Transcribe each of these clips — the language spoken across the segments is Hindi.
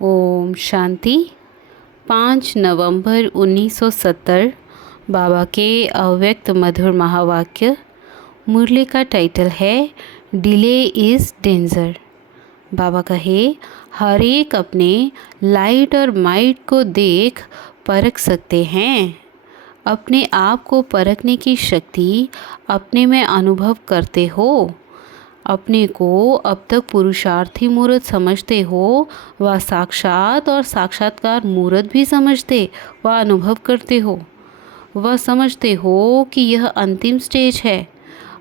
ओम शांति। 5 नवंबर 1970 बाबा के अव्यक्त मधुर महावाक्य। मुरली का टाइटल है डिले इज़ डेंजर। बाबा कहे, हर एक अपने लाइट और माइट को देख परख सकते हैं। अपने आप को परखने की शक्ति अपने में अनुभव करते हो। अपने को अब तक पुरुषार्थी मूर्त समझते हो, वह साक्षात और साक्षात्कार मूर्त भी समझते व अनुभव करते हो। वह समझते हो कि यह अंतिम स्टेज है।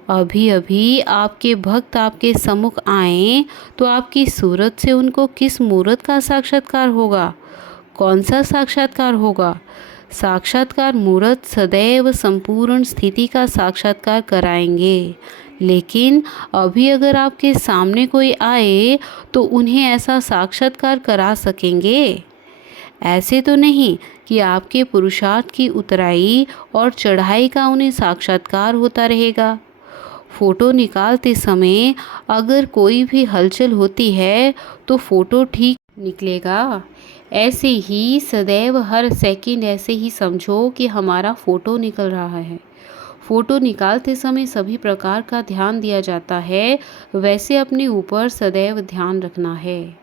अभी अभी आपके भक्त आपके सम्मुख आए तो आपकी सूरत से उनको किस मूर्त का साक्षात्कार होगा? कौन सा साक्षात्कार होगा? साक्षात्कार मूर्त सदैव संपूर्ण स्थिति का साक्षात्कार कराएंगे। लेकिन अभी अगर आपके सामने कोई आए तो उन्हें ऐसा साक्षात्कार करा सकेंगे? ऐसे तो नहीं कि आपके पुरुषार्थ की उतराई और चढ़ाई का उन्हें साक्षात्कार होता रहेगा। फ़ोटो निकालते समय अगर कोई भी हलचल होती है तो फ़ोटो ठीक निकलेगा। ऐसे ही सदैव हर सेकंड ऐसे ही समझो कि हमारा फ़ोटो निकल रहा है। फ़ोटो निकालते समय सभी प्रकार का ध्यान दिया जाता है, वैसे अपने ऊपर सदैव ध्यान रखना है।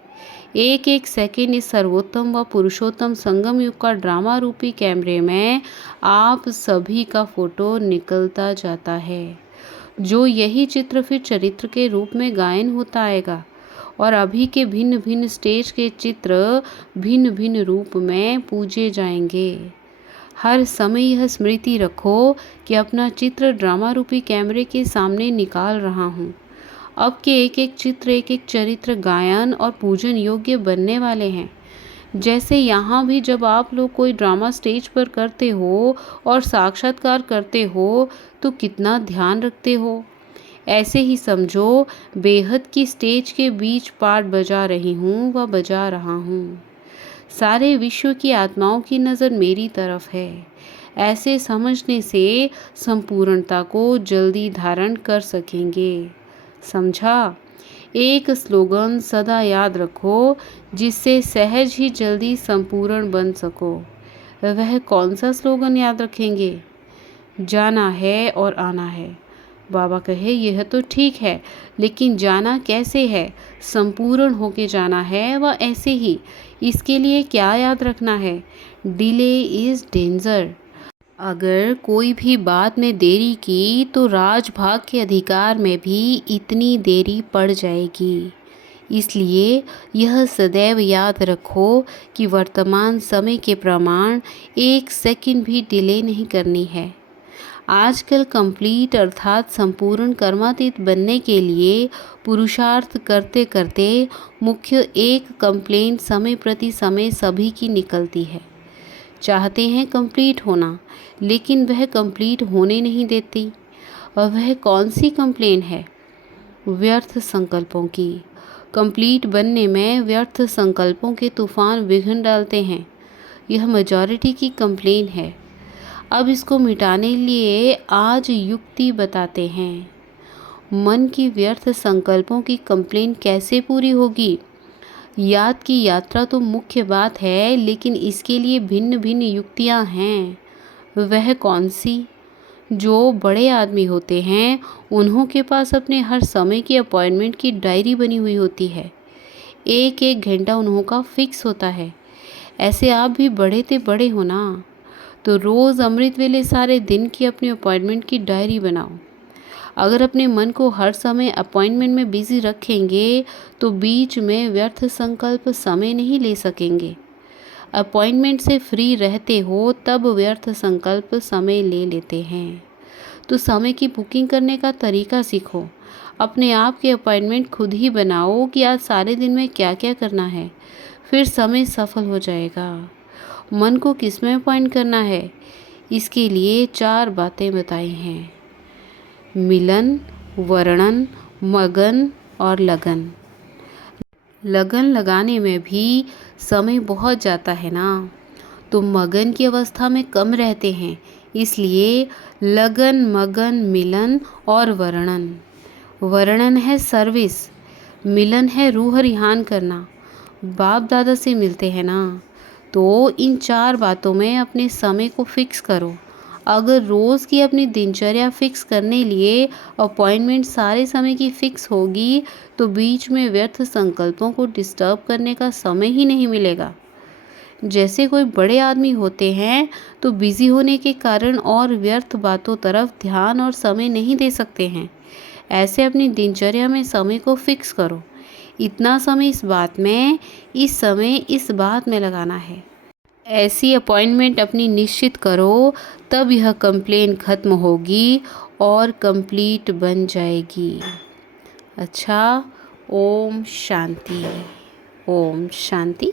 एक एक सेकंड इस सर्वोत्तम व पुरुषोत्तम संगम युग का ड्रामा रूपी कैमरे में आप सभी का फ़ोटो निकलता जाता है। जो यही चित्र फिर चरित्र के रूप में गायन होता आएगा और अभी के भिन्न भिन्न स्टेज के चित्र भिन्न भिन्न रूप में पूजे जाएंगे। हर समय यह स्मृति रखो कि अपना चित्र ड्रामा रूपी कैमरे के सामने निकाल रहा हूँ। अब के एक एक चित्र एक एक चरित्र गायन और पूजन योग्य बनने वाले हैं। जैसे यहाँ भी जब आप लोग कोई ड्रामा स्टेज पर करते हो और साक्षात्कार करते हो तो कितना ध्यान रखते हो। ऐसे ही समझो बेहद की स्टेज के बीच पार्ट बजा रही हूँ व बजा रहा हूँ। सारे विश्व की आत्माओं की नज़र मेरी तरफ है। ऐसे समझने से संपूर्णता को जल्दी धारण कर सकेंगे। समझा? एक स्लोगन सदा याद रखो जिससे सहज ही जल्दी संपूर्ण बन सको। वह कौन सा स्लोगन याद रखेंगे? जाना है और आना है। बाबा कहे, यह तो ठीक है, लेकिन जाना कैसे है? संपूर्ण होके जाना है व ऐसे ही। इसके लिए क्या याद रखना है? Delay is danger. अगर कोई भी बात में देरी की तो राजभाग के अधिकार में भी इतनी देरी पड़ जाएगी। इसलिए यह सदैव याद रखो कि वर्तमान समय के प्रमाण एक सेकंड भी डिले नहीं करनी है। आजकल कंप्लीट अर्थात संपूर्ण कर्मातीत बनने के लिए पुरुषार्थ करते करते मुख्य एक कंप्लेंट समय प्रति समय सभी की निकलती है। चाहते हैं कंप्लीट होना, लेकिन वह कंप्लीट होने नहीं देती। और वह कौन सी कंप्लेंट है? व्यर्थ संकल्पों की। कंप्लीट बनने में व्यर्थ संकल्पों के तूफान विघ्न डालते हैं। यह मेजॉरिटी की कंप्लेंट है। अब इसको मिटाने लिए आज युक्ति बताते हैं। मन की व्यर्थ संकल्पों की कंप्लेंट कैसे पूरी होगी? याद की यात्रा तो मुख्य बात है, लेकिन इसके लिए भिन्न भिन्न युक्तियां हैं। वह कौन सी? जो बड़े आदमी होते हैं उन्हों के पास अपने हर समय की अपॉइंटमेंट की डायरी बनी हुई होती है। एक एक घंटा उन्हों का फिक्स होता है। ऐसे आप भी बड़े ते बड़े हो ना, तो रोज़ अमृत वेले सारे दिन की अपनी अपॉइंटमेंट की डायरी बनाओ। अगर अपने मन को हर समय अपॉइंटमेंट में बिजी रखेंगे तो बीच में व्यर्थ संकल्प समय नहीं ले सकेंगे। अपॉइंटमेंट से फ्री रहते हो तब व्यर्थ संकल्प समय ले लेते हैं। तो समय की बुकिंग करने का तरीका सीखो। अपने आप के अपॉइंटमेंट खुद ही बनाओ कि आज सारे दिन में क्या क्या करना है, फिर समय सफल हो जाएगा। मन को किस में अपॉइंट करना है, इसके लिए 4 बातें बताई हैं: मिलन, वर्णन, मगन और लगन। लगन लगाने में भी समय बहुत जाता है ना, तो मगन की अवस्था में कम रहते हैं। इसलिए लगन, मगन, मिलन और वर्णन। वर्णन है सर्विस, मिलन है रूह रिहान करना, बाप दादा से मिलते हैं ना, तो इन 4 बातों में अपने समय को फिक्स करो। अगर रोज़ की अपनी दिनचर्या फिक्स करने लिए अपॉइंटमेंट सारे समय की फिक्स होगी, तो बीच में व्यर्थ संकल्पों को डिस्टर्ब करने का समय ही नहीं मिलेगा। जैसे कोई बड़े आदमी होते हैं तो बिजी होने के कारण और व्यर्थ बातों तरफ ध्यान और समय नहीं दे सकते हैं। ऐसे अपनी दिनचर्या में समय को फिक्स करो। इतना समय इस बात में, इस समय इस बात में लगाना है। ऐसी अपॉइंटमेंट अपनी निश्चित करो, तब यह कंप्लेन खत्म होगी और कंप्लीट बन जाएगी। अच्छा, ओम शांति। ओम शांति।